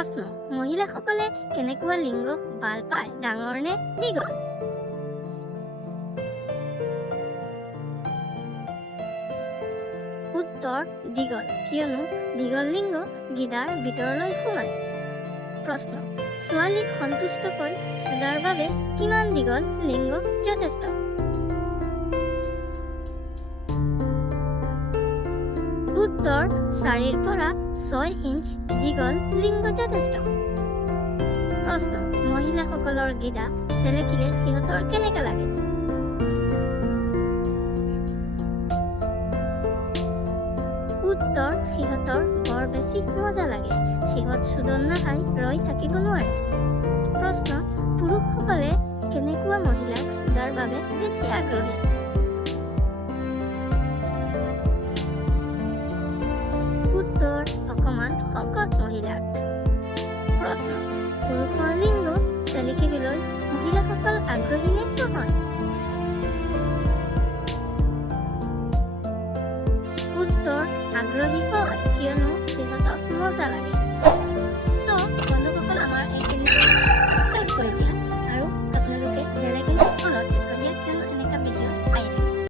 প্ৰশ্ন মহিলাসকলে কেনেকুৱা লিংগ ভাল পায় ডাঙৰ নে দীঘল উত্তৰ দীঘল কিয়নো দীঘল লিংগ গিদাৰ ভিতৰলৈ সোমায় প্ৰশ্ন ছোৱালীক সন্তুষ্ট কৰি চুদাৰ বাবে কিমান দীঘল লিংগ যথেষ্ট উত্তৰ 4 পৰা 6 ইঞ্চ দীঘল লিংগ যথেষ্ট প্ৰশ্ন মহিলাসকলৰ গিদা চেলেকিলে সিহঁতৰ কেনেকা লাগে উত্তৰ সিহঁতৰ বৰ বেছি মজা লাগে সিহঁত চুদন নাখাই ৰৈ থাকিব নোৱাৰে প্ৰশ্ন পুৰুষসকলে কেনেকুৱা মহিলাক চুদাৰ বাবে বেছি আগ্ৰহী উত্তৰ অকমান শকত মহিলাক প্ৰশ্ন পুৰুষৰ লিংগ চেলেকিবলৈ মহিলাসকল আগ্ৰহী নে নহয় উত্তৰ আগ্ৰহী হয় কিয়নো সিহঁতক মজা লাগে